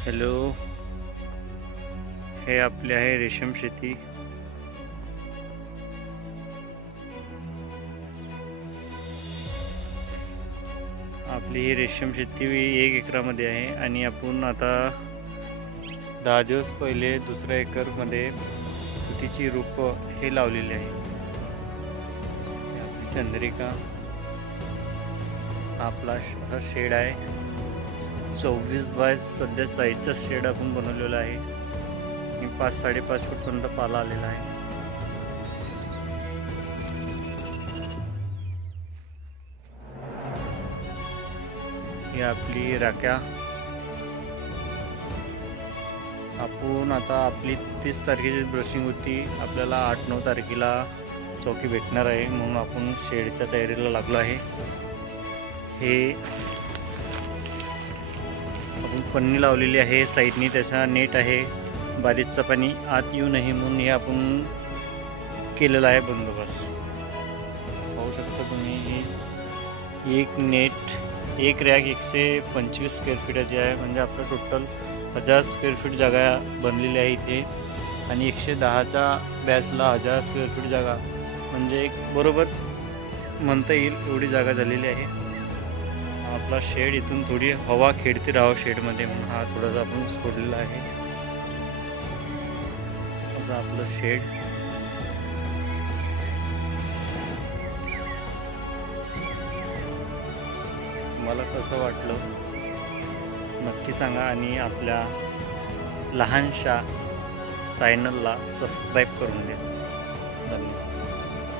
Hello, हे आपले आहे रेशीम शेती. आपली ही रेशीम शेती 1 एकरामध्ये आहे आणि आपण आता 10 दिवस पहिले दुसऱ्या एकरमध्ये तुतीची रोप हे लावलेली आहे. आपली चंद्रिका, आपला हा शेड आहे. 24 बाय सध्या साईजचा शेड आपण बनवलेला आहे आणि 5-5.5 फूटपर्यंत पाला आलेला आहे. ही आपली राख्या. आपण आता आपली 30 तारखेची ब्रशिंग होती, आपल्याला 8-9 तारखेला चौकी भेटणार आहे, म्हणून आपण शेडच्या तयारीला लागलो आहे. हे आपण पन्नी लावलेली आहे, साईडनी त्याचा नेट आहे, बारिशचं पाणी आत येऊ नये म्हणून हे आपण केलेला आहे बंदोबस्त. पाहू शकता तुम्ही, एक नेट, एक रॅक 125 स्क्वेअर फीटाची आहे, म्हणजे आपलं टोटल 1000 स्क्वेअर फीट जागा बनलेली आहे इथे. आणि 110चा बॅचला 1000 स्क्वेअर फीट जागा, म्हणजे एक बरोबरच म्हणता येईल एवढी जागा झालेली आहे. आपला शेड, इथून थोडी हवा खेळती राहावं शेडमध्ये म्हणून हा थोडासा आपण सोडलेला आहे. असं आपलं शेड. मला कसं वाटलं नक्की सांगा आणि आपल्या लहानशा चॅनलला सबस्क्राईब करून द्या.